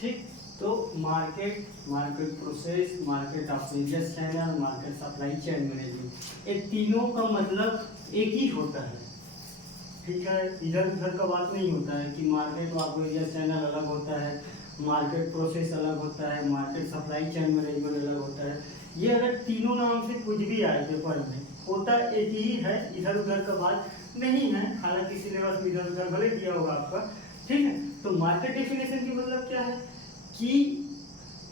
ठीक। तो market, market process, market operation channel, market supply chain management, ये तीनों का मतलब एक ही होता है। ठीक है, इधर उधर का बात नहीं होता है कि मार्केट ऑपरेशन चैनल अलग होता है, मार्केट प्रोसेस अलग होता है, मार्केट सप्लाई चेन मैनेजमेंट अलग होता है। ये अगर तीनों नाम से कुछ भी आए पेपर में, होता एक ही है, इधर उधर का बात नहीं है। हालांकि सिलेबस में इधर उधर भले दिया होगा आपका। ठीक है, तो मार्केट डेफिनेशन की मतलब क्या है कि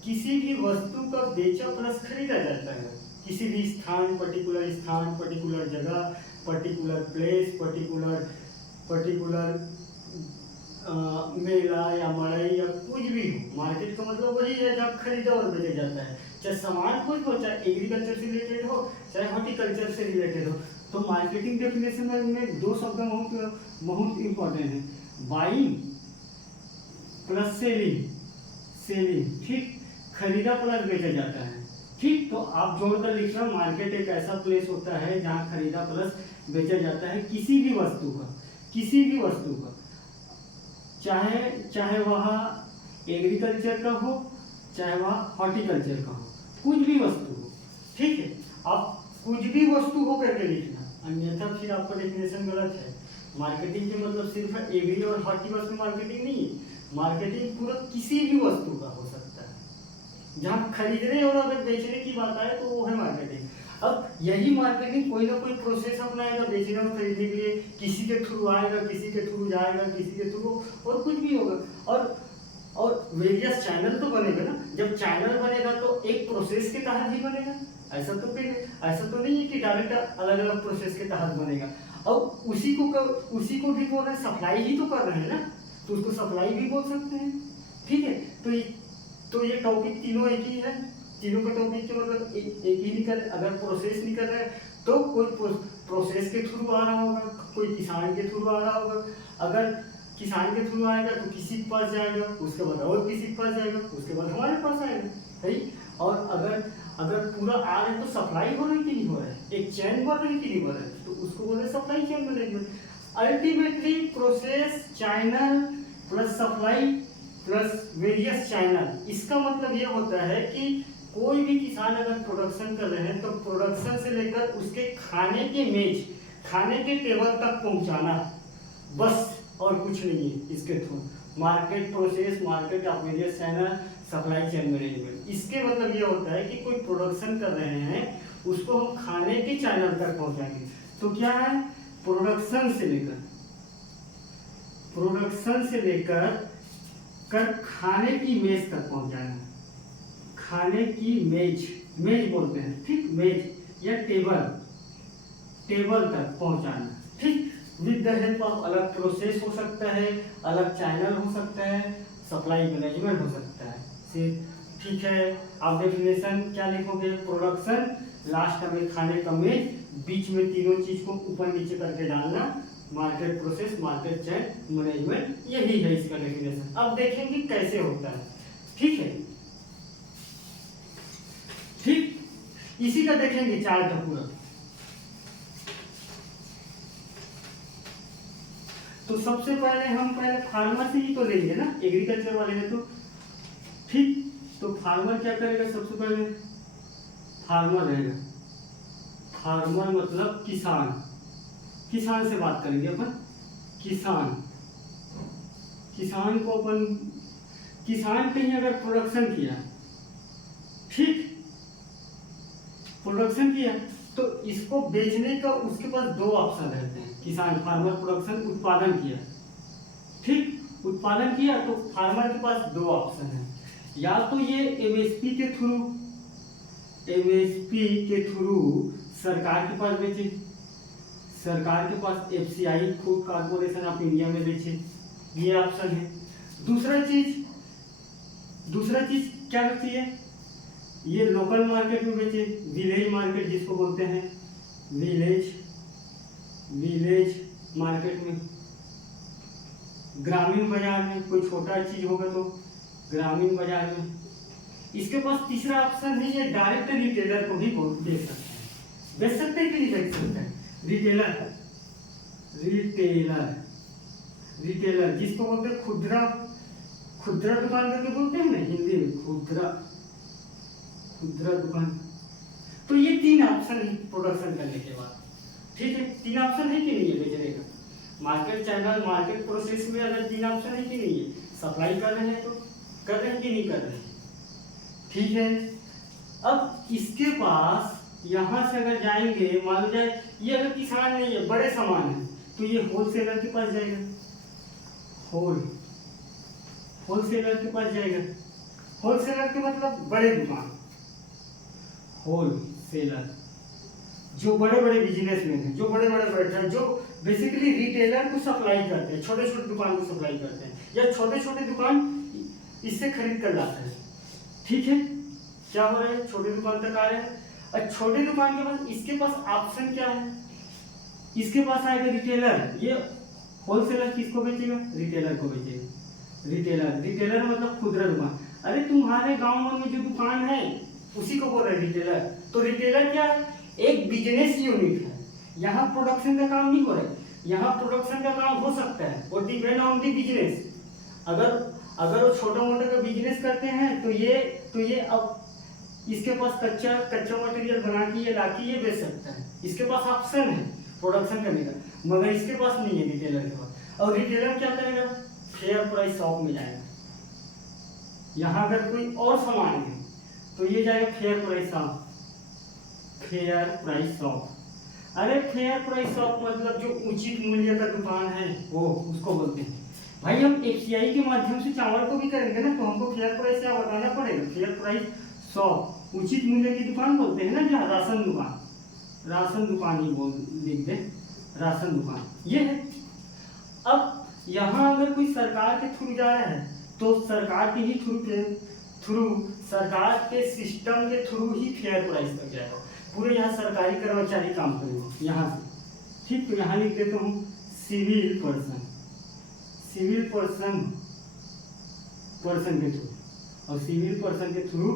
किसी भी वस्तु का बेचा प्लस खरीदा जाता है। किसी भी स्थान, पर्टिकुलर जगह, पर्टिकुलर प्लेस, पर्टिकुलर मेला या मड़ई या कुछ भी हो। मार्केट का मतलब वही है जहाँ खरीदा और बेचा जाता है, चाहे सामान कुछ हो, चाहे एग्रीकल्चर से रिलेटेड हो, चाहे हॉर्टिकल्चर से रिलेटेड हो। तो मार्केटिंग डेफिनेशन में दो शब्द बहुत इंपॉर्टेंट है, बाइंग प्लस सेलिंग। ठीक, खरीदा प्लस बेचा जाता है। ठीक, तो आप जोड़कर लिख रहे हो, मार्केट एक ऐसा प्लेस होता है जहाँ खरीदा प्लस बेचा जाता है किसी भी वस्तु का, चाहे वह एग्रीकल्चर का हो, चाहे वह हॉर्टिकल्चर का हो, कुछ भी वस्तु हो। ठीक है, आप कुछ भी वस्तु हो करके लिखना, अन्यथा फिर आपका डेफिनेशन गलत है। मार्केटिंग के मतलब सिर्फ एग्री और हॉर्टी बस में मार्केटिंग नहीं है। मार्केटिंग पूरा किसी भी वस्तु का हो सकता है, जहाँ खरीदने और अगर बेचने की बात आए तो वो है मार्केटिंग। अब यही मार्केटिंग कोई ना कोई प्रोसेस अपनाएगा बेचने और खरीदने के लिए, किसी के थ्रू आएगा, किसी के थ्रू जाएगा, किसी के थ्रू और कुछ भी होगा। और वेरियस चैनल तो बनेगा ना। जब चैनल बनेगा तो एक प्रोसेस के तहत ही बनेगा। ऐसा तो नहीं है कि डायरेक्ट अलग अलग प्रोसेस के तहत बनेगा। और उसी को भी बोल रहे हैं, सप्लाई ही तो कर रहे हैं ना, तो उसको सप्लाई भी बोल सकते हैं। ठीक है, तो ये टॉपिक तीनों एक ही है। तीनों का टॉपिक के मतलब एक ही निकल। अगर प्रोसेस निकल रहा है तो कोई प्रोसेस के थ्रू आ रहा होगा, कोई किसान के थ्रू आ रहा होगा। अगर किसान के थ्रू आएगा तो किसी के पास जाएगा, उसके बाद और किसी के पास जाएगा, उसके बाद हमारे पास आएगा। सही। और अगर पूरा आ रहा है तो सप्लाई हो रही कि नहीं हो रहा है, एक चैन बढ़ रही कि नहीं बढ़ रही, तो उसको बोले supply chain management. Ultimately process channel plus supply plus various channel, इसका मतलब ये होता है कि कोई भी किसान अगर प्रोडक्शन कर रहे हैं तो प्रोडक्शन से लेकर उसके खाने के मेज, खाने के टेबल तक पहुंचाना, बस और कुछ नहीं है इसके through. Market process, market operation channel, supply chain management, इसके मतलब ये होता है कि कोई प्रोडक्शन कर रहे हैं उसको हम खाने के चैनल तक पहुंचाएंगे। तो क्या है, प्रोडक्शन से लेकर खाने की मेज तक पहुंचाना। खाने की मेज बोलते हैं। ठीक, मेज या टेबल तक पहुंचाना। ठीक, विद द हेल्प ऑफ अलग प्रोसेस हो सकता है, अलग चैनल हो सकता है, सप्लाई मैनेजमेंट हो सकता है। ठीक है, आप डेफिनेशन क्या लिखोगे, प्रोडक्शन, लास्ट में खाने का मेज, बीच में तीनों चीज को ऊपर नीचे करके डालना, market process, market chain management, यही है इसका डेफिनेशन। अब देखेंगे कैसे होता है। ठीक है, ठीक, इसी का देखेंगे चार्ट पूरा। तो सबसे पहले हम फार्मर से ही तो लेंगे ना, एग्रीकल्चर वाले हैं तो। ठीक, तो फार्मर क्या करेगा, सबसे पहले फार्मर रहेगा। फार्मर मतलब किसान से बात करेंगे अपन। किसान को अपन, किसान कहीं अगर प्रोडक्शन किया, ठीक, प्रोडक्शन किया तो इसको बेचने का उसके पास दो ऑप्शन रहते हैं। किसान, फार्मर प्रोडक्शन, उत्पादन किया, ठीक, उत्पादन किया तो फार्मर के पास दो ऑप्शन है। या तो ये एमएसपी के थ्रू सरकार के पास बेचे, सरकार के पास FCI, food corporation of India में बेचे, ये ऑप्शन है। दूसरा चीज क्या रहती है, ये लोकल मार्केट में बेचे, विलेज मार्केट जिसको बोलते हैं, विलेज मार्केट में, ग्रामीण बाजार में, कोई छोटा चीज होगा तो ग्रामीण बाजार में। इसके पास तीसरा ऑप्शन है, ये डायरेक्ट रिटेलर को भी बेच सकते हैं। बेच सकते हैं कि नहीं बेच सकते हैं, रिटेलर जिसको बोलते हैं खुदरा दुकान करके बोलते हैं ना हिंदी में, खुदरा दुकान। तो ये 3 ऑप्शन है प्रोडक्शन करने के बाद, ठीक है। 3 ऑप्शन है कि नहीं है बेचने का, मार्केट चैनल मार्केट प्रोसेस में अगर 3 ऑप्शन है कि नहीं है, सप्लाई कर रहे हैं तो कर रहे हैं कि नहीं कर रहे हैं, ठीक है। अब इसके पास यहाँ से अगर जाएंगे, मान लो जाए ये अगर किसान नहीं है, बड़े सामान है, तो ये होलसेलर के पास जाएगा, होलसेलर के पास जाएगा। होलसेलर के मतलब बड़े दुकान, होलसेलर जो बड़े बड़े बिजनेसमैन हैं, जो बड़े बड़े बैठे हैं, जो बेसिकली रिटेलर को सप्लाई करते हैं, छोटे छोटे दुकान को सप्लाई करते हैं, या छोटे छोटे दुकान इससे खरीद कर लाते हैं, ठीक है। क्या हो रहा है, छोटे दुकान तक आ रहे हैं। और छोटे दुकान के पास इसके पास ऑप्शन क्या है, इसके पास आएगा रिटेलर। ये होलसेलर किसको बेचेगा, रिटेलर को बेचेगा। रिटेलर मतलब खुदरा दुकान। अरे तुम्हारे गांव में जो दुकान है उसी को बोल रहे रिटेलर। तो रिटेलर क्या है, एक बिजनेस यूनिट है। यहाँ प्रोडक्शन का काम नहीं हो रहा है, यहाँ प्रोडक्शन का काम हो सकता है, वो डिपेंड ऑन दी बिजनेस। अगर वो छोटा मोटा का बिजनेस करते हैं तो ये अब इसके पास कच्चा मटेरियल बना के ये ला के ये बेच सकता है, इसके पास ऑप्शन है प्रोडक्शन करने का, मगर इसके पास नहीं है रिटेलर के पास। और रिटेलर क्या करेगा, फेयर प्राइस शॉप में जाएगा। यहाँ अगर कोई और सामान है तो ये जाएगा फेयर प्राइस शॉप। अरे फेयर प्राइस शॉप मतलब जो उचित मूल्य का दुकान है वो उसको बोलते हैं। भाई हम एफसीआई के माध्यम से चावल को भी करेंगे ना, तो हमको फेयर प्राइस क्या बताना पड़ेगा, फेयर प्राइस शॉप, उचित मूल्य की दुकान बोलते हैं ना। जहाँ राशन दुकान ही लिख दे, राशन दुकान ये है। अब यहाँ अगर कोई सरकार के थ्रू जा रहा है तो सरकार के ही थ्रू सरकार के सिस्टम के थ्रू ही फेयर प्राइस तक जाएगा। पूरे यहाँ सरकारी कर्मचारी काम करेंगे यहाँ से, ठीक। तो यहाँ लिख देता हूँ सिविल पर्सन के थ्रू, और सिविल पर्सन के थ्रू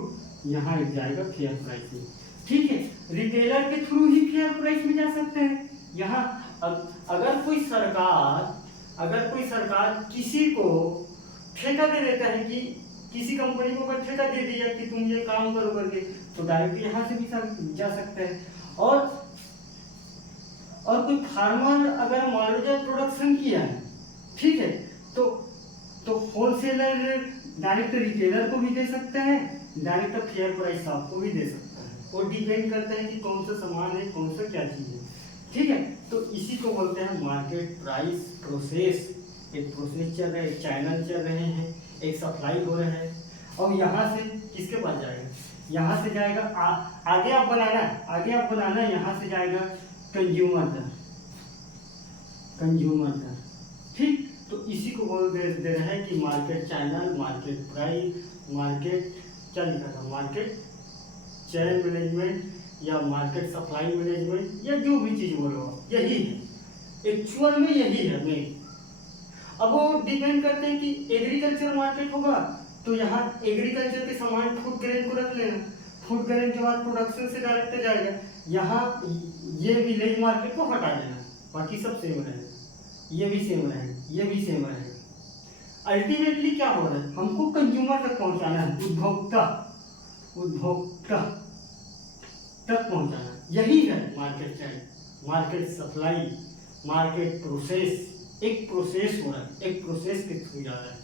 यहाँ एक जाएगा फेयर प्राइस में, ठीक है। रिटेलर के थ्रू ही फेयर प्राइस में जा सकते हैं। यहाँ अगर कोई सरकार किसी को ठेका दे देता है कि किसी कंपनी को अगर ठेका दे दिया कि तुम ये काम करो करके, तो डायरेक्ट यहाँ से भी जा सकते हैं। और कोई फार्मर अगर मान लो प्रोडक्शन किया है, ठीक है, तो होलसेलर डायरेक्ट रिटेलर को भी दे सकते हैं, डायरेक्ट फेयर प्राइस शॉप को भी दे सकता है। वो डिपेंड करता है कि कौन सा सामान है, कौन सा क्या चीज़ है, ठीक है। तो इसी को बोलते हैं मार्केट प्राइस प्रोसेस। एक प्रोसेस चल रहा है, एक चैनल चल रहे हैं, एक सप्लाई हो रहा है। और यहाँ से किसके पास जाएगा, यहाँ से जाएगा आगे आप बनाना यहाँ से जाएगा कंज्यूमर तक, ठीक। तो इसी को बोल दे रहे हैं कि market channel, market price, market क्या लिखा था, मार्केट चैन मैनेजमेंट या मार्केट सप्लाई मैनेजमेंट, या जो भी चीज़ बोलो यही है, एक्चुअल में यही है मेन। अब वो डिपेंड करते हैं कि एग्रीकल्चर मार्केट होगा तो यहाँ एग्रीकल्चर के सामान फूड ग्रेन को रख लेना, फूड ग्रेन के बाद प्रोडक्शन से डायरेक्ट जाएगा। यहाँ ये विलेज मार्केट को हटा देना, बाकी सब सेम रहेगा, ये भी सेम रहेगा। अल्टीमेटली क्या हो रहा है, हमको कंज्यूमर तक पहुँचाना है, उपभोक्ता तक पहुँचाना, यही है मार्केट चैन, मार्केट सप्लाई, मार्केट प्रोसेस। एक प्रोसेस हो रहा है, एक प्रोसेस के थ्रू जा रहा है,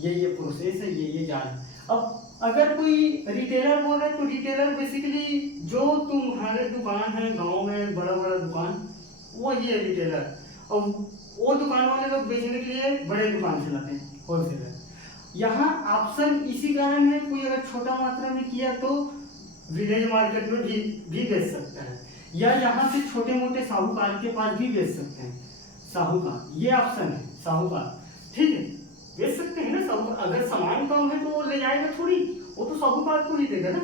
ये प्रोसेस है, ये जा रहा है। अब अगर कोई रिटेलर बोल रहा है तो रिटेलर बेसिकली जो तुम्हारे दुकान है गांव में, बड़ा दुकान, वो ही है रिटेलर। और वो दुकान वाले लोग बेचने के लिए बड़े दुकान चलाते हैं, होलसेलर। यहाँ ऑप्शन इसी कारण है, कोई अगर छोटा मात्रा में किया तो विलेज मार्केट में भी बेच सकता है, या यहाँ से छोटे मोटे साहूकार के पास भी बेच सकते हैं। साहूकार ये ऑप्शन है, साहूकार, ठीक है, बेच सकते हैं ना साहूकार। अगर सामान कम है तो वो ले जाएगा थोड़ी, वो तो साहूकार को ही देगा ना,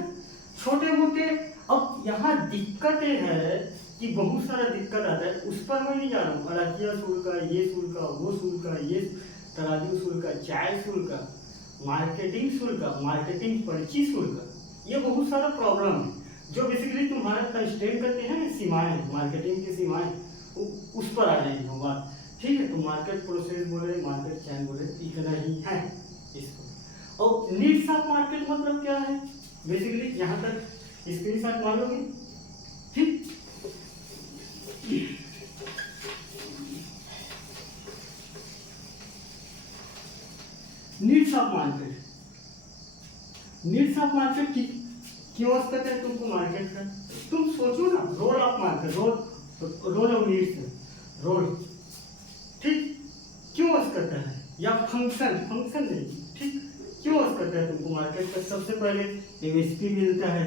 छोटे मोटे। अब यहाँ दिक्कत ये है कि बहुत सारा दिक्कत आता है, उस पर मैं नहीं जा रहा हूँ। अड़किया शुल्क, ये शुल्क, वो शुल्क, ये तराजू शुल्क, चाय शुल्क, मार्केटिंग शुल्क, मार्केटिंग पर्ची शुल्क, ये बहुत सारा प्रॉब्लम है जो बेसिकली तुम्हारा कंस्ट्रेन करते हैं सीमाएं, मार्केटिंग की सीमाएं, उस पर आ जाएंगे बात, ठीक है। तो मार्केट प्रोसेस बोले, मार्केट चैन बोले, इतना ही है इसको। और नीड्स ऑफ मार्केट मतलब क्या है, बेसिकली यहाँ तक स्क्रीनशॉट मारोगे, ठीक। Needs of market, needs of market की क्यों आवश्यकता है तुमको मार्केट का, तुम सोचो ना, role of market, role of needs, role, ठीक, क्यों आवश्यकता है, या फंक्शन नहीं, ठीक, क्यों आवश्यकता है तुमको मार्केट का। सबसे पहले एमएसपी मिलता है,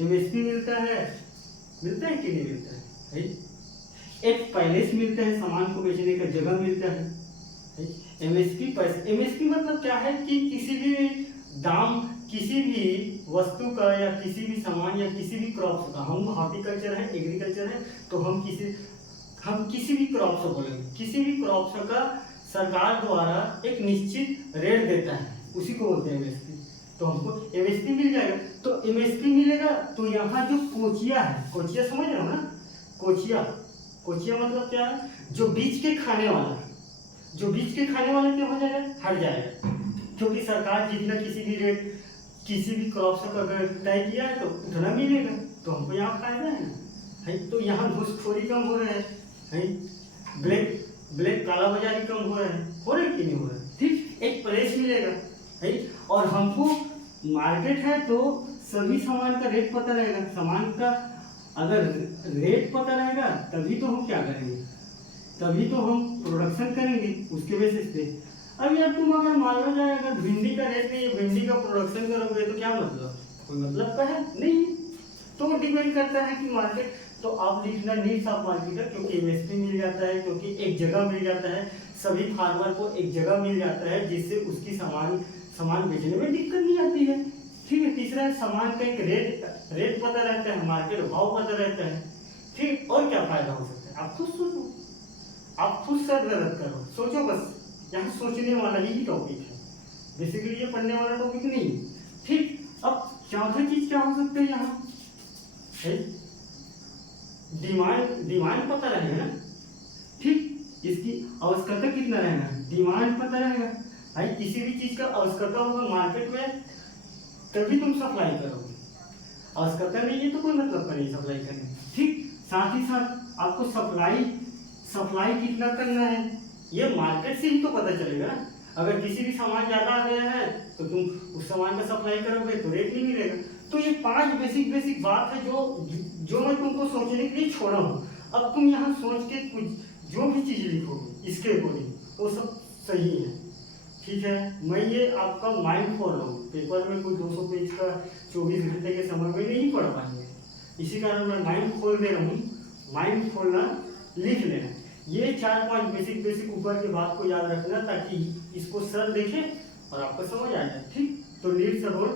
एमएसपी मिलता है कि नहीं मिलता है, एक पैलेस मिलता है, सामान को बेचने का जगह मिलता है। एमएसपी पैसे, एमएसपी मतलब क्या है कि किसी भी दाम, किसी भी वस्तु का या किसी भी सामान या किसी भी क्रॉप्स का, हम हॉर्टिकल्चर है, एग्रीकल्चर है, तो हम किसी भी क्रॉप्स को बोलेंगे, किसी भी क्रॉप्स का सरकार द्वारा एक निश्चित रेट देता है, उसी को बोलते हैं एमएसपी। तो हमको एमएसपी मिल जाएगा, तो एमएसपी मिलेगा तो यहाँ जो कोचिया है, कोचिया समझ रहे हो ना, कोचिया मतलब क्या है, जो बीच के खाने वाला, जो बीच के खाने वाला क्या हो जाएगा, हट जाएगा, क्योंकि सरकार जितना किसी भी रेट, किसी भी क्रॉप्स का अगर तय किया है तो उतना मिलेगा, तो हमको यहाँ फायदा है ना, है। तो यहाँ घूसखोरी कम हो रहा है, ब्लैक काला बाजारी कम हो रहा है कि नहीं हो रहा है, ठीक, एक प्लेस मिलेगा, है। और हमको मार्केट है तो सभी सामान का रेट पता रहेगा, सामान का अगर रेट पता रहेगा तभी तो हम क्या करेंगे, तभी तो हम प्रोडक्शन करेंगे उसके बेसिस पे। अब यार तुम अगर मान लो जाए अगर भिंडी का रेट नहीं है, भिंडी का प्रोडक्शन करोगे तो क्या मतलब, कोई मतलब का है नहीं, तो डिपेंड करता है कि मार्केट, तो आप लिखना नीड्स ऑफ मार्केट है, क्योंकि एमएसपी मिल जाता है, क्योंकि एक जगह मिल जाता है, सभी फार्मर को एक जगह मिल जाता है जिससे उसकी सामान बेचने में दिक्कत नहीं आती है, ठीक है। तीसरा है सामान का एक रेट पता रहता है, मार्केट भाव पता रहता है, ठीक। और क्या फायदा हो सकता है, आप खुद सोचो, आप खुद सर दर्द करो, सोचो, बस यहाँ सोचने वाला ही टॉपिक है, बेसिकली ये पढ़ने वाला टॉपिक नहीं, ठीक। अब चौथा चीज क्या हो सकता है यहाँ है, डिमांड पता रहेगा ना, ठीक, इसकी आवश्यकता कितना रहेगा, डिमांड पता रहेगा भाई, किसी भी चीज का आवश्यकता होगा मार्केट में तभी तुम सप्लाई करोगे, आवश्यकता नहीं है तो कोई मतलब का नहीं सप्लाई करने, ठीक। साथ ही साथ आपको सप्लाई कितना करना है ये मार्केट से ही तो पता चलेगा ना, अगर किसी भी सामान ज्यादा आ गया है तो तुम उस सामान का सप्लाई करोगे तो रेट नहीं मिलेगा। तो ये 5 बेसिक बात है जो मैं तुमको सोचने के लिए छोड़ा हूँ। अब तुम यहाँ सोच के कुछ जो भी चीज लिखोगे इसके अकॉर्डिंग वो सब सही है, ठीक है। मैं ये आपका माइंड खोल रहा हूँ, पेपर में कोई 200 पेज का 24 घंटे के समय में नहीं पढ़ पाएंगे, इसी कारण मैं माइंड खोल दे रहा हूँ, माइंड खोलना, लिख लेना, ये 4-5 बेसिक ऊपर की बात को याद रखना ताकि इसको सर देखे और आपको समझ आ जाए, ठीक। तो नीड्स और रोल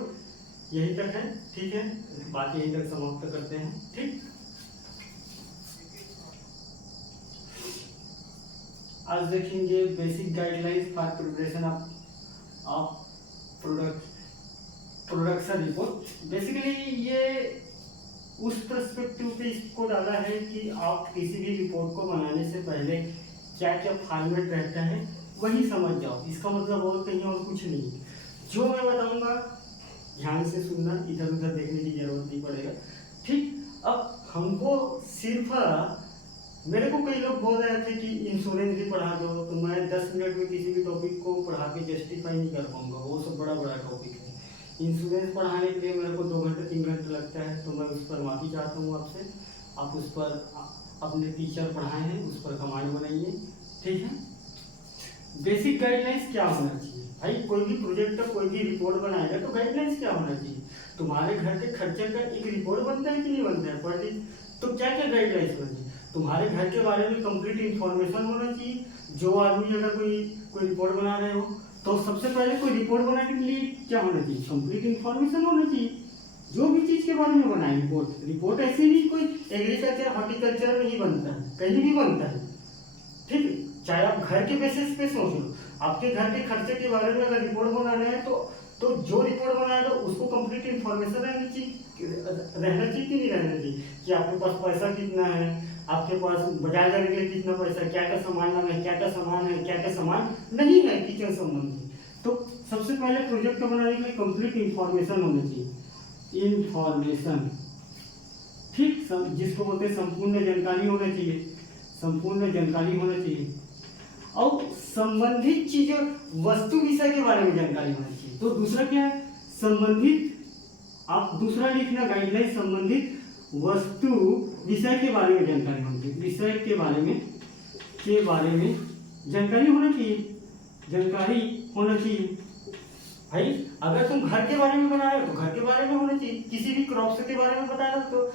यही तक है, ठीक है, बात यही तक समाप्त करते हैं, ठीक। आज देखेंगे basic guidelines for preparation of production report. Basically ये उस पर्सपेक्टिव पे इसको डाला है कि आप किसी भी रिपोर्ट को बनाने से पहले क्या क्या फॉर्मेट रहता है वही समझ जाओ, इसका मतलब और कहीं और कुछ नहीं। जो मैं बताऊंगा ध्यान से सुनना, इधर उधर देखने की जरूरत नहीं पड़ेगा, ठीक। अब हमको सिर्फ मेरे को कई लोग बोल रहे थे कि इंश्योरेंस भी पढ़ा दो, तो मैं 10 मिनट में किसी भी टॉपिक को पढ़ा के जस्टिफाई नहीं कर पाऊंगा, वो सब बड़ा टॉपिक है। इंश्योरेंस पढ़ाने के लिए मेरे को 2 घंटे 3 घंटे लगता है, तो मैं उस पर माफ़ी चाहता हूँ आपसे। आप उस पर अपने टीचर पढ़ाए हैं उस पर कमांड बनाइए, ठीक है। बेसिक गाइडलाइंस क्या होना चाहिए भाई, कोई भी प्रोजेक्ट का कोई भी रिपोर्ट बनाएगा तो गाइडलाइंस क्या होना चाहिए। तुम्हारे घर के खर्चे का एक रिपोर्ट बनता है कि नहीं बनता है पर दिन, तो क्या क्या गाइडलाइंस होना चाहिए। तुम्हारे घर के बारे में कंप्लीट इंफॉर्मेशन होना चाहिए। जो आदमी अगर कोई रिपोर्ट बना रहे हो तो सबसे पहले कोई रिपोर्ट बनाने के लिए क्या होना चाहिए, कंप्लीट इंफॉर्मेशन होना चाहिए। जो भी चीज के बारे में बनाए रिपोर्ट ऐसे नहीं कोई एग्रीकल्चर हॉर्टिकल्चर में ही बनता है, कहीं भी बनता है, ठीक है। चाहे आप घर के बेसिस पे सोच लो, आपके घर के खर्चे के बारे में अगर रिपोर्ट बनाना है तो जो रिपोर्ट बनाएगा उसको कंप्लीट इंफॉर्मेशन रहना चाहिए कि नहीं रहना चाहिए, कि आपके पास पैसा कितना है, आपके पास बाजार जाने के लिए कितना पैसा, क्या क्या सामान लाना है, क्या क्या सामान है, क्या क्या सामान नहीं है किचन संबंधी। तो सबसे पहले प्रोजेक्ट को बनाने के लिए कंप्लीट इंफॉर्मेशन होना चाहिए, इंफॉर्मेशन, ठीक, जिसको बोलते हैं संपूर्ण जानकारी होना चाहिए, संपूर्ण जानकारी होना चाहिए, और संबंधित चीजें वस्तु विषय के बारे में जानकारी होना चाहिए। तो दूसरा क्या है, संबंधित, आप दूसरा लिखना गाइडलाइन, संबंधित वस्तु विषय के बारे में जानकारी होनी चाहिए, विषय के बारे में जानकारी होना चाहिए, जानकारी होना चाहिए। भाई अगर तुम घर के बारे में बना रहे हो तो घर के बारे में होना चाहिए, किसी भी क्रॉप्स के बारे में बता रहे हो तो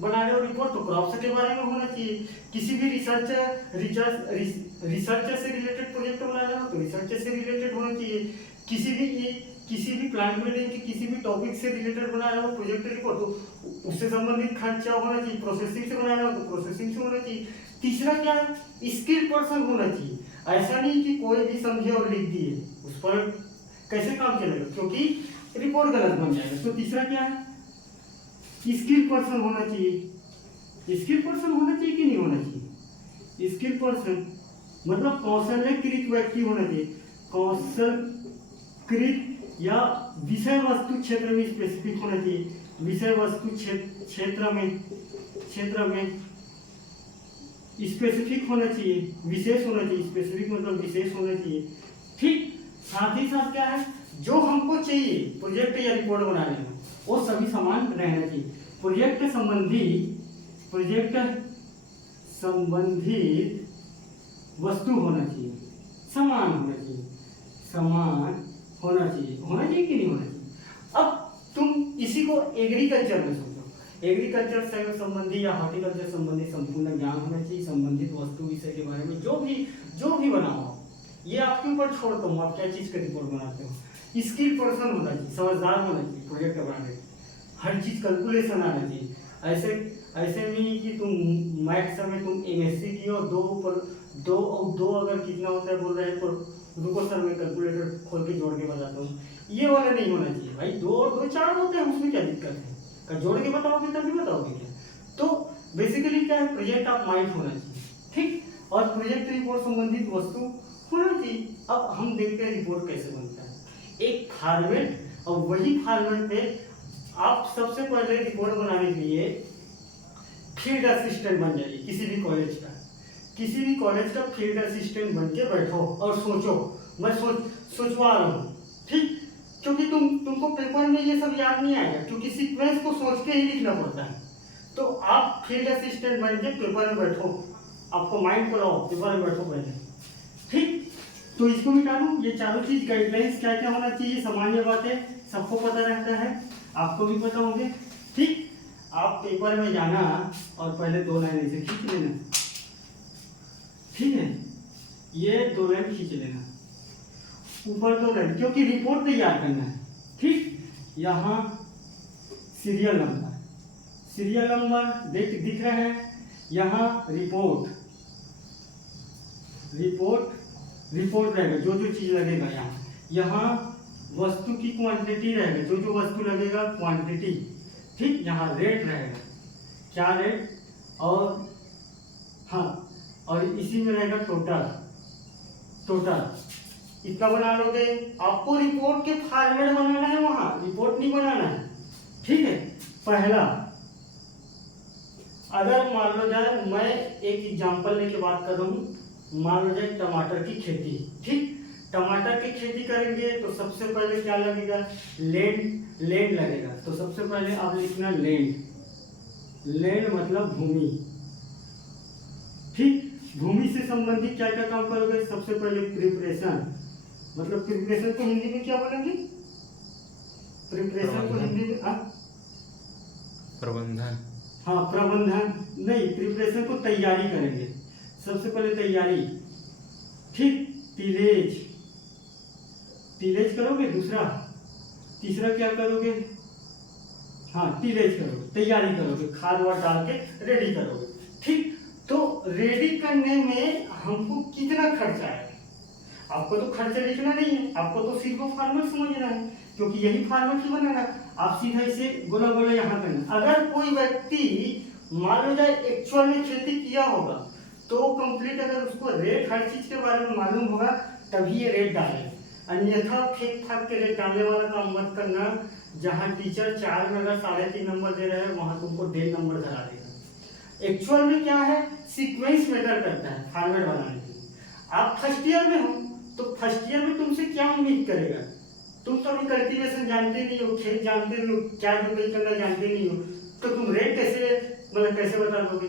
बना रहे हो रिपोर्ट तो क्रॉप्स के बारे में होना चाहिए, किसी भी रिसर्च से रिलेटेड प्रोजेक्ट बना रहे हो तो रिसर्च से रिलेटेड होना चाहिए, किसी भी प्लांट बिल्डिंग के किसी भी टॉपिक से रिलेटेड बना रहे हो प्रोजेक्ट रिपोर्ट तो उससे संबंधित खर्चा होना चाहिए, प्रोसेसिंग से बना रहे हो तो प्रोसेसिंग से होना चाहिए। तीसरा क्या है, स्किल पर्सन होना चाहिए, ऐसा नहीं कि कोई भी समझे और लिख दिए, उस पर कैसे काम चलेगा, क्योंकि रिपोर्ट गलत बन जाएगा। तो तीसरा क्या है, स्किल पर्सन होना चाहिए। स्किल पर्सन होना चाहिए कि नहीं होना चाहिए, स्किल पर्सन मतलब कौशल्यकृत व्यक्ति होना चाहिए, कौशलकृत या विषय वस्तु क्षेत्र में स्पेसिफिक होना चाहिए, विषय वस्तु क्षेत्र में स्पेसिफिक होना चाहिए, विशेष होना चाहिए, स्पेसिफिक मतलब विशेष होना चाहिए, ठीक। साथ ही साथ क्या है, जो हमको चाहिए प्रोजेक्ट या रिपोर्ट बनाने में वो सभी समान रहना चाहिए। प्रोजेक्ट संबंधित वस्तु होना चाहिए, समान होना चाहिए, होना चाहिए कि नहीं होना चाहिए। अब तुम इसी को एग्रीकल्चर में सोचो, एग्रीकल्चर से संबंधी या हॉर्टिकल्चर संबंधी संपूर्ण ज्ञान होना चाहिए, संबंधित वस्तु विषय के बारे में जो भी बनाओ, ये आपके ऊपर छोड़ता हूँ, आप क्या चीज का रिपोर्ट बनाते हो। स्किल पर्सन होना चाहिए, समझदार होना चाहिए, प्रोजेक्ट बनाने हर चीज कैलकुलेशन आना चाहिए। ऐसे नहीं कि तुम मैथ्स में तुम एमएससी की हो, दो अगर कितना होता है बोल रहे हैं तो रुको सर मैं कैलकुलेटर खोल के जोड़ के बताता हूँ, ये वाला नहीं होना चाहिए भाई। दो चार होते हैं, उसमें क्या दिक्कत है, जोड़ के बताओगे तभी बताओगे क्या। तो बेसिकली क्या है, प्रोजेक्ट ऑफ माइंड होना चाहिए, ठीक, और प्रोजेक्ट रिपोर्ट संबंधित वस्तु होना चाहिए। अब हम देखते हैं रिपोर्ट कैसे बनता है, एक फॉर्मेट, और वही फॉर्मेट पे आप सबसे पहले रिपोर्ट बनाने के लिए फील्ड असिस्टेंट बन जाइए, किसी भी कॉलेज का फील्ड असिस्टेंट बन के बैठो और सोचो, मैं सोचवा रहा हूँ, ठीक, क्योंकि तुमको पेपर में ये सब याद नहीं आएगा, क्योंकि सीक्वेंस को सोच के ही लिखना पड़ता है। तो आप फील्ड असिस्टेंट बन के पेपर में बैठो, आपको माइंड को लाओ, पेपर में बैठो पहले, ठीक। तो इसको मिटा दूं, ये चारों चीज गाइडलाइंस क्या क्या होना चाहिए, सामान्य बातें सबको पता रहता है, आपको भी पता होंगे, ठीक। आप पेपर में जाना और पहले 2 लाइन ऐसे खींच लेना, ठीक है, ये 2 लाइन खींच लेना, ऊपर 2 लाइन, क्योंकि रिपोर्ट तैयार करना है, ठीक। यहाँ सीरियल नंबर दिख रहे हैं, यहाँ रिपोर्ट रहेगा, जो चीज लगेगा, यहाँ वस्तु की क्वांटिटी रहेगा, जो वस्तु लगेगा क्वांटिटी, ठीक। यहाँ रेट रहेगा, क्या रेट, और हाँ, और इसी में रहेगा टोटल इतना बना लोगे। आपको रिपोर्ट के फॉर्मेट बनाना है, वहां रिपोर्ट नहीं बनाना है, ठीक है। पहला, अगर मान लो जाए, मैं एक एग्जांपल लेके बात कर रहा हूँ, मान लो जाए टमाटर की खेती, ठीक। टमाटर की खेती करेंगे तो सबसे पहले क्या लगेगा, लैंड लगेगा। तो सबसे पहले आप लिखना लैंड मतलब भूमि, ठीक। भूमि से संबंधित क्या क्या काम करोगे, सबसे पहले प्रिपरेशन, मतलब प्रिपरेशन को हिंदी में क्या बोलेंगे, प्रिपरेशन को हिंदी में प्रबंधन, हाँ प्रबंधन नहीं, प्रिपरेशन को तैयारी करेंगे, सबसे पहले तैयारी, ठीक। टिलेज करोगे, तीसरा क्या करोगे, हाँ टिलेज करोगे, तैयारी करोगे, खाद वाद डाल के रेडी करोगे, ठीक। तो रेडी करने में हमको कितना खर्चा है, आपको तो खर्चा लिखना नहीं है, आपको तो सिर्फ फॉर्मेट समझना है, क्योंकि यही फॉर्मेट ही बनाना, आप सीधा इसे गोला गोला यहाँ करना। अगर कोई व्यक्ति मान लो जाए एक्चुअल में खेती किया होगा तो कंप्लीट, अगर उसको रेट हर चीज के बारे में मालूम होगा तभी ये रेट डाले। अन्यथा फेंक फाक के रेट डालने वाला काम मत करना। जहाँ टीचर 4 में अगर 3.5 नंबर दे रहे हैं वहां तुमको 1.5 नंबर धरा देगा। एक्चुअल में क्या है, सीक्वेंस मैटर करता है फॉर्मेट बनाने के लिए। आप फर्स्ट ईयर में हो तो फर्स्ट ईयर में तुमसे क्या उम्मीद करेगा, तुम तो अभी कल्टीवेशन जानते नहीं हो, खेत जानते नहीं हो, क्या जुताई करना जानते नहीं हो, तो तुम रेट कैसे मतलब कैसे बता दोगे,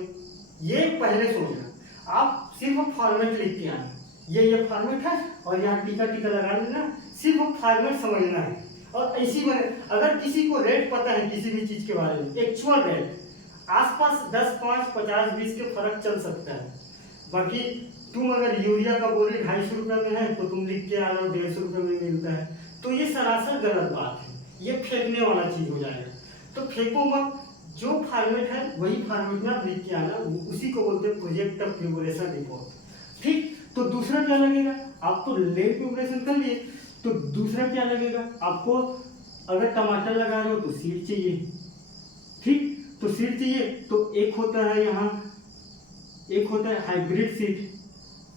ये पहले सोचना। आप सिर्फ फॉर्मेट लिख के आना, ये फॉर्मेट है और यहाँ टीका टीका लगा देना, सिर्फ फॉर्मेट समझना है। और ऐसी बने अगर किसी को रेट पता है किसी भी चीज के बारे में, एक्चुअल रेट आसपास 10, 5, 50, 20 के फर्क चल सकता है। बाकी तुम अगर यूरिया का बोरी 250 रुपये में है तो तुम लिख के आ रहे हो 150 रुपये में मिलता है, तो ये सरासर गलत बात है, ये फेंकने वाला चीज हो जाएगा। तो फेंको मत, जो फॉर्मेट है वही फॉर्मेट में आप लिख के आना, उसी को बोलते हैं प्रोजेक्ट ऑफ प्रिपरेशन रिपोर्ट। ठीक, तो दूसरा क्या लगेगा, आप तो लेट प्रिपरेशन कर लिए, तो दूसरा क्या लगेगा आपको, अगर टमाटर लगा रहे हो तो सीड चाहिए। ठीक, तो सीड चाहिए तो एक होता है यहाँ, एक होता है हाइब्रिड सीड,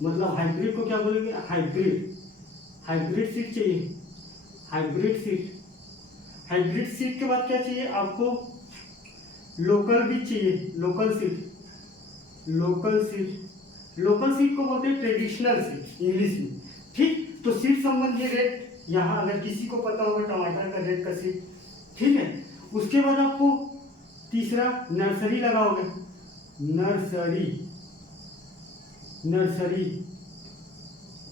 मतलब हाइब्रिड को क्या बोलेंगे, हाइब्रिड सीड चाहिए। हाइब्रिड सीड के बाद क्या चाहिए आपको, लोकल बीज चाहिए, लोकल सीड को बोलते हैं ट्रेडिशनल सीड इंग्लिश में। ठीक, तो सीड संबंधी रेट यहाँ अगर किसी को पता होगा टमाटर का रेट का सीड, ठीक है। उसके बाद आपको तीसरा नर्सरी लगाओगे, नर्सरी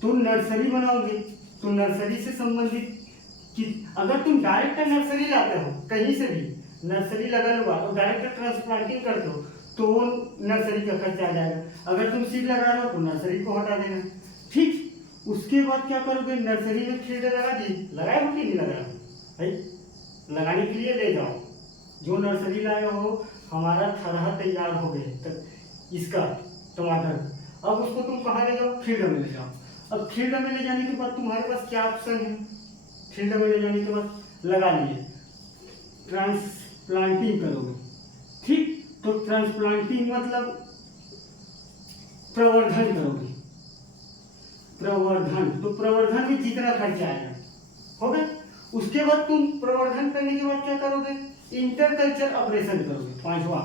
तो नर्सरी बनाओगे, तो नर्सरी से संबंधित कि अगर तुम डायरेक्ट नर्सरी लाते हो कहीं से भी, नर्सरी लगा हुआ और डायरेक्ट ट्रांसप्लांटिंग करते हो तो वो नर्सरी का खर्चा आ जाएगा। अगर तुम सीड लगा रहे हो तो नर्सरी को हटा देना। ठीक, उसके बाद क्या करोगे, नर्सरी में फील्ड लगा दी, लगाए हो कि नहीं लगाए भाई, लगाने के लिए ले जाओ, जो नर्सरी लाए हो हमारा थरहा तैयार हो गए तक इसका टमाटर, अब उसको तुम कहाँ ले जाओ, फील्ड में ले जाओ। अब फील्ड में ले जाने के बाद तुम्हारे पास क्या ऑप्शन है, फील्ड में ले जाने के बाद लगा लिए, ट्रांसप्लांटिंग करोगे। ठीक, तो ट्रांसप्लांटिंग मतलब प्रवर्धन करोगे, तो प्रवर्धन में जितना खर्चा आएगा हो गया। उसके बाद तुम प्रवर्धन करने के बाद क्या करोगे, इंटरकल्चर ऑपरेशन करोगे। 5वां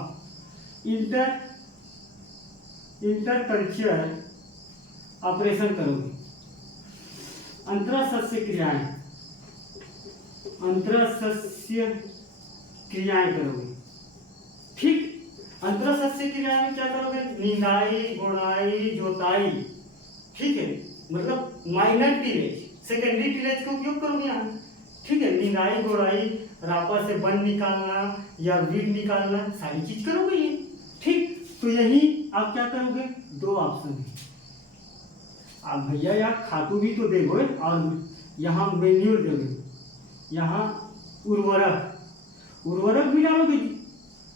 इंटरकल्चर ऑपरेशन करोगे। अंतरसस्य क्रियाएं करोगे। ठीक, अंतरसस्य क्रियाएं में क्या करोगे, निंदाई, गोड़ाई, जोताई। ठीक है, मतलब माइनर टिलेज, सेकेंडरी टिलेज का उपयोग करोगे यहाँ। ठीक है, निंदाई, गोड़ाई, रापा से बन निकालना या वीड निकालना, सारी चीज करोगे ये। ठीक, तो यही आप क्या करोगे, 2 ऑप्शन है। आप भैया यार खातू भी तो देखो, और यहाँ मेन्यूर दोगे, यहाँ उर्वरक भी डालोगे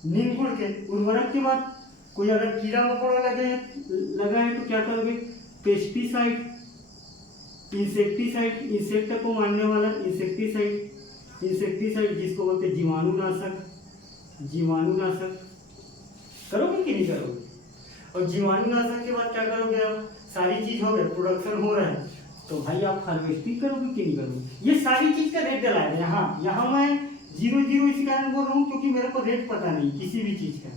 नीम गुड़ के। उर्वरक के बाद कोई अगर कीड़ा मकोड़ा लगा है तो क्या करोगे, पेस्टिसाइड, इंसेक्टिसाइड, इंसेक्ट को मारने वाला इंसेक्टिसाइड जिसको बोलते हैं जीवाणुनाशक करोगे कि नहीं करोगे। और जीवाणुनाशक के बाद क्या करोगे, आप सारी चीज हो गए, प्रोडक्शन हो रहा है तो भाई आप हार्वेस्टिंग करोगे कि नहीं करोगे। ये सारी चीज का रेट डला है यहाँ मैं 0 इसी कारण बोल रहा हूँ क्योंकि मेरे को रेट पता नहीं किसी भी चीज का,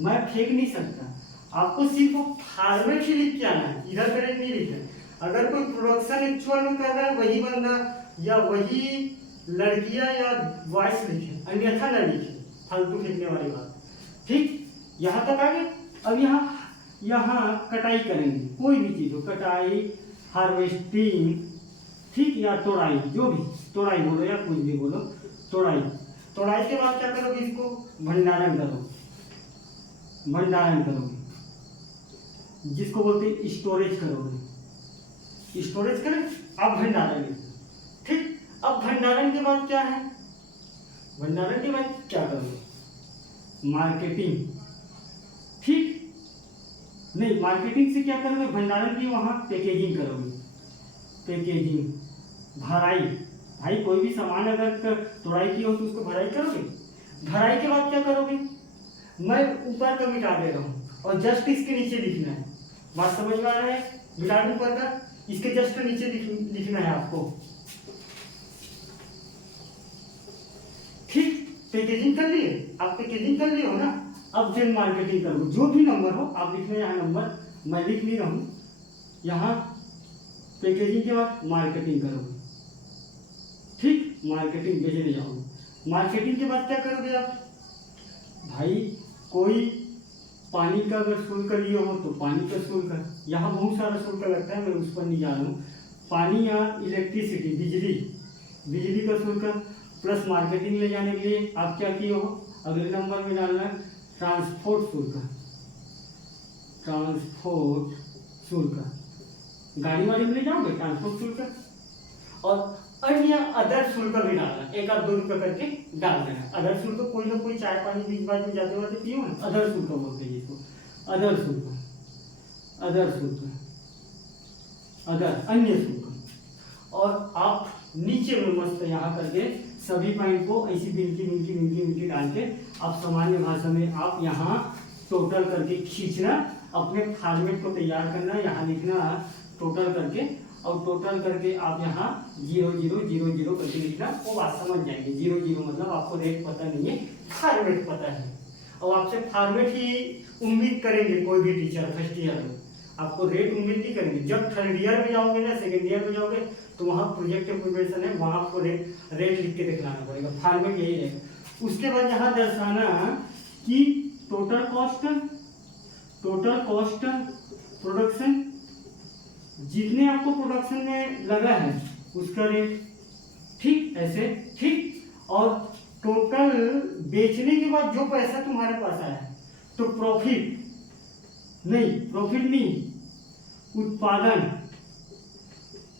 मैं फेंक नहीं सकता। आपको सिर्फ फॉर्मेट ही लिख के आना है, इधर का रेट नहीं लिखना है। अगर कोई प्रोडक्शन एक्चुअल में कर रहा है वही बंदा या वही लड़कियां या बॉयज लिखे, अन्यथा न लिखे, फालतू फेंकने वाली बात। ठीक, यहाँ तक आ गए। अब यहाँ कटाई करेंगे, कोई भी चीज हो, कटाई, हार्वेस्टिंग, ठीक, या तोड़ाई, जो भी, तोड़ाई बोलो या कुछ भी बोलो, तोड़ाई के बाद क्या करोगे, इसको भंडारण करोगे, जिसको बोलते हैं स्टोरेज करोगे। स्टोरेज करें, अब भंडारण। ठीक, अब भंडारण के बाद क्या है, भंडारण के बाद क्या करोगे, मार्केटिंग। ठीक, नहीं, मार्केटिंग से क्या करोगे, भंडारण की वहां पैकेजिंग करोगे, भराई। भाई कोई भी सामान अगर तोड़ाई की हो तो उसको भराई करोगे। भराई के बाद क्या करोगे, मैं ऊपर का मिटा दे रहा हूँ और जस्ट इसके नीचे लिखना है, बात समझ में आ रहा है, मिटा दूं ऊपर का, इसके जस्ट नीचे लिखना है आपको। पैकेजिंग कर लिए, आप पैकेजिंग कर लिए हो ना, अब फिर मार्केटिंग करो। जो भी नंबर हो आप लिख लें, यहाँ नंबर मैं लिख नहीं रहा हूँ, यहाँ पैकेजिंग के बाद मार्केटिंग करोगे, ठीक, मार्केटिंग बेचने जाओगे। मार्केटिंग के बाद क्या करोगे आप भाई, कोई पानी का अगर शुल्क लिए हो तो पानी का शुल्क, यहाँ बहुत सारा शुल्क लगता है, मैं उस पर नहीं जा रहा हूँ। पानी या इलेक्ट्रिसिटी, बिजली का शुल्क, प्लस मार्केटिंग ले जाने के लिए आप क्या किए हो, अगले नंबर में डालना ट्रांसपोर्ट शुल्क, गाड़ी वाड़ी में ले जाओगे ट्रांसपोर्ट शुल्क, और अन्य अदर शुल्क भी डालना, 1-2 रुपये करके डाल देना। अदर शुल्क कोई ना कोई चाय पानी बीच बाज में जाते हुए पियो ना, अदर शुल्क बोलते हैं इसको, अन्य शुल्क। और आप नीचे में मस्त यहाँ करके सभी पॉइंट को ऐसी मिनकी डाल के आप सामान्य भाषा में आप यहाँ टोटल करके खींचना, अपने फॉर्मेट को तैयार करना, यहाँ लिखना टोटल करके, और टोटल करके आप यहाँ 0000 करके लिखना, वो बात समझ जाएंगे। 00 मतलब आपको रेट पता नहीं है, फॉर्मेट पता है, और आपसे फॉर्मेट ही उम्मीद करेंगे कोई भी टीचर फर्स्ट ईयर में, आपको रेट उम्मीद नहीं करेंगे। जब थर्ड ईयर में जाओगे ना, सेकेंड ईयर में जाओगे, तो वहाँ प्रोजेक्ट प्रिपरेशन है, वहाँ आपको रेट लिख के दिखलाना पड़ेगा, फॉर्मेट यही रहेगा। उसके बाद यहाँ दर्शाना कि टोटल कॉस्ट प्रोडक्शन, जितने आपको प्रोडक्शन में लगा है उसका रेट, ठीक, ऐसे, ठीक। और टोटल बेचने के बाद जो पैसा तुम्हारे पास आया है, तो प्रॉफिट नहीं, उत्पादन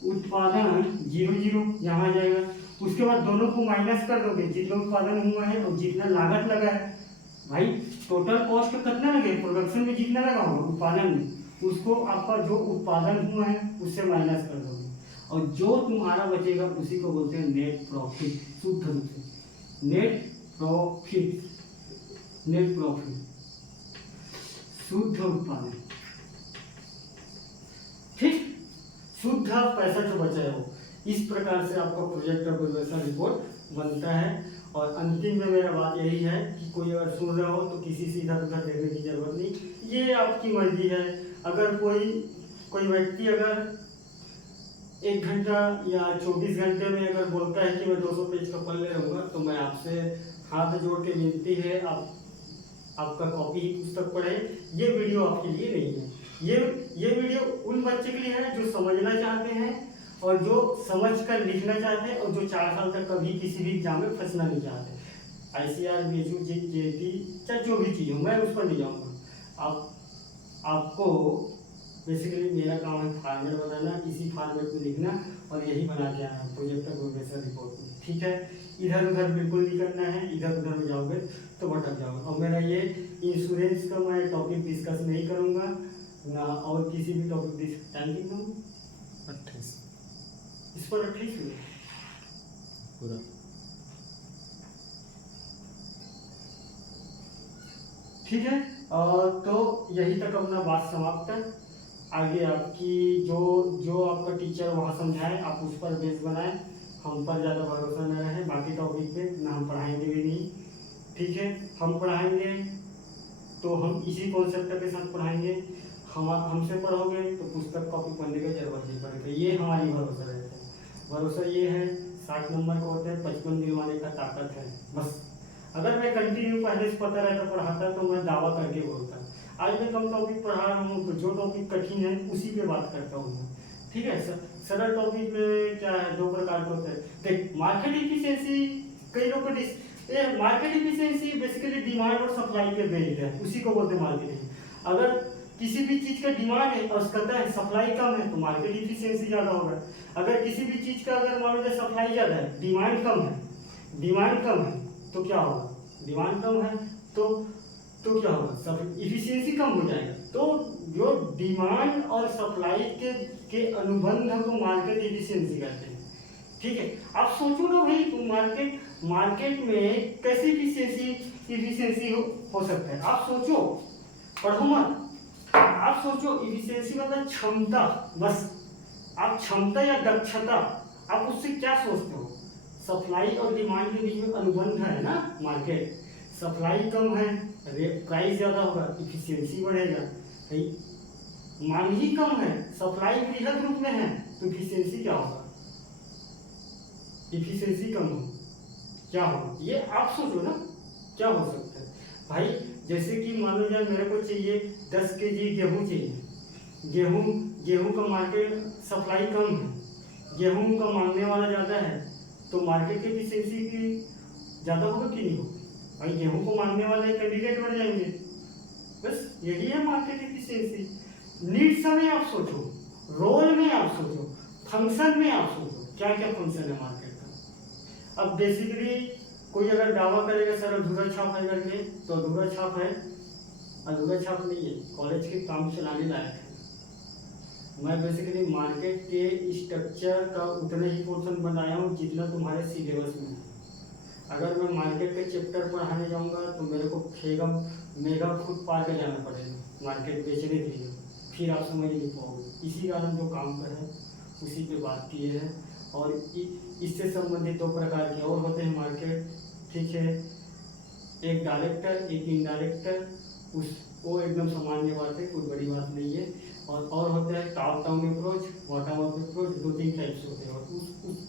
00 यहाँ आ जाएगा। उसके बाद दोनों को माइनस कर दोगे, जितना उत्पादन हुआ है और जितना लागत लगा है। भाई टोटल कॉस्ट कितना लगे, प्रोडक्शन में जितना लगा होगा उत्पादन में, उसको आपका जो उत्पादन हुआ है उससे माइनस कर दोगे, और जो तुम्हारा बचेगा उसी को बोलते हैं नेट प्रॉफिट। शुद्ध रूप से नेट प्रॉफिट, शुद्ध उत्पादन, ठीक, शुद्ध पैसा जो बचा है वो। इस प्रकार से आपका प्रोजेक्ट का प्रोग्रेशन रिपोर्ट बनता है। और अंतिम में मेरा बात यही है कि कोई अगर सुन रहा हो तो किसी से इधर उधर देखने की जरूरत नहीं, ये आपकी मर्जी है। अगर कोई व्यक्ति अगर 1 घंटा या 24 घंटे में अगर बोलता है कि मैं 200 पेज का पढ़ ले रहूँगा, तो मैं आपसे हाथ जोड़ के विनती है, आपका कॉपी ही पुस्तक पढ़े। ये वीडियो आपके लिए नहीं है, ये वीडियो उन बच्चे के लिए है जो समझना चाहते हैं और जो समझ कर लिखना चाहते हैं, और जो 4 साल तक कभी किसी भी एग्जाम में फंसना नहीं चाहते। ICR, BHU, JET, चाहे जो भी चीज़ हो, मैं उस पर नहीं जाऊँगा। आपको बेसिकली मेरा काम है फॉर्मेट बनाना, इसी फॉर्मेट में लिखना, और यही बना के आना प्रोजेक्ट का प्रोग्रेशन रिपोर्ट में, ठीक है। इधर उधर बिल्कुल नहीं करना है, इधर उधर में जाओगे तो भटक जाओगे। और मेरा ये इंश्योरेंस का मैं टॉपिक डिस्कस नहीं करूँगा ना, और किसी भी टॉपिक टाइम कितना 28, इस पर 28 हुआ पूरा, ठीक है। तो यही तक अपना बात समाप्त है। आगे आपकी जो आपका टीचर वहाँ समझाए आप उस पर बेस बनाएं, हम पर ज़्यादा भरोसा न रहे, बाकी टॉपिक पे ना हम पढ़ाएंगे भी नहीं, ठीक है। हम पढ़ाएंगे तो हम इसी कॉन्सेप्ट के साथ पढ़ाएंगे, हमसे पढ़ोगे तो पुस्तक कॉपी पढ़ने की जरूरत नहीं पड़ेगी, ये हमारी भरोसा रहता है। भरोसा ये है 60 नंबर का होता है, 55 दिलवाने का ताकत है बस। अगर मैं कंटिन्यू पहले से पता रहता पढ़ाता तो मैं दावा करके बोलता। आज मैं कम टॉपिक पढ़ा रहा हूँ तो जो टॉपिक कठिन है उसी पे बात करता हूँ, ठीक है। सरल टॉपिक में क्या है, 2 प्रकार के होते हैं। देख, मार्केट इफिशिएंसी, कई लोग मार्केट इफिशिएंसी बेसिकली डिमांड और सप्लाई पे बेस्ड है, उसी को बोलते हैं मार्केटिंग। अगर किसी भी चीज का डिमांड है और उसका सप्लाई कम है तो मार्केट इफिशिएंसी ज़्यादा होगा। अगर किसी भी चीज का अगर मान लो सप्लाई ज़्यादा है, डिमांड कम है तो क्या होगा, डिमांड कम है तो क्या होगा, इफिशिएंसी कम हो जाएगा। तो जो डिमांड और सप्लाई के अनुबंध को मार्केट इफिशिएंसी कहते हैं, ठीक है। आप सोचो ना भाई, मार्केट में कैसी इफिशिएंसी हो सकता है। आप सोचो, पढ़ो मत, आप सोचो इफिशिएंसी मतलब क्षमता, बस आप क्षमता या दक्षता, आप उससे क्या सोचते हो, सप्लाई और डिमांड के बीच में अनुबंध है ना मार्केट। सप्लाई कम है, प्राइस ज़्यादा होगा, इफिशियंसी बढ़ेगा। भाई मांग ही कम है, सप्लाई बृहद रूप में है, तो इफिशियंसी क्या होगा? इफिशियंसी कम हो, क्या हो? ये आप सोचो ना, क्या हो सकता है भाई? जैसे कि मान लो यार मेरे को चाहिए 10 kg गेहूँ चाहिए, गेहूँ का मार्केट सप्लाई कम है, गेहूँ का मांगने वाला ज़्यादा है, तो मार्केट की इफिशियंसी की ज़्यादा होगा कि नहीं होगा? भाई गेहूँ को मांगने वाले कैंडिडेट बढ़ जाएंगे, बस यही है मार्केट इफिशियंसी। नीड्स में आप सोचो, रोल में आप सोचो, फंक्शन में आप सोचो, क्या क्या फंक्शन है मार्केट का। अब बेसिकली कोई अगर दावा करेगा सर अधूरा छाप है करके, तो अधूरा छाप है, अधूरा छाप नहीं है, कॉलेज के काम चलाने लायक है। मैं बेसिकली मार्केट के स्ट्रक्चर का उतना ही पोर्शन बनाया हूँ जितना तुम्हारे सिलेबस में है। अगर मैं मार्केट के चैप्टर पढ़ाने जाऊँगा तो मेरे को मेगा खुद पार के जाना पड़ेगा मार्केट बेचने के लिए, फिर आप समझ नहीं पाओगे। इसी कारण जो काम पर है उसी पे बात किए हैं। और इससे संबंधित 2 प्रकार के और होते हैं मार्केट, ठीक है, एक डायरेक्टर एक इनडायरेक्टर, वो एकदम सामान्य बात है, कोई बड़ी बात नहीं है। और होता है top down approach, bottom up approach, 2-3 types होते हैं और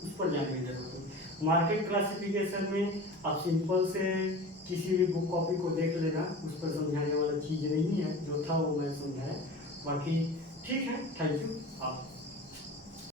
उस पर जाने की जरूरत है। मार्केट क्लासिफिकेशन में आप सिंपल से किसी भी बुक कॉपी को देख लेना, उस पर समझाने वाला चीज़ नहीं है, जो था वो मैं समझाया। बाकी ठीक है, थैंक यू। आप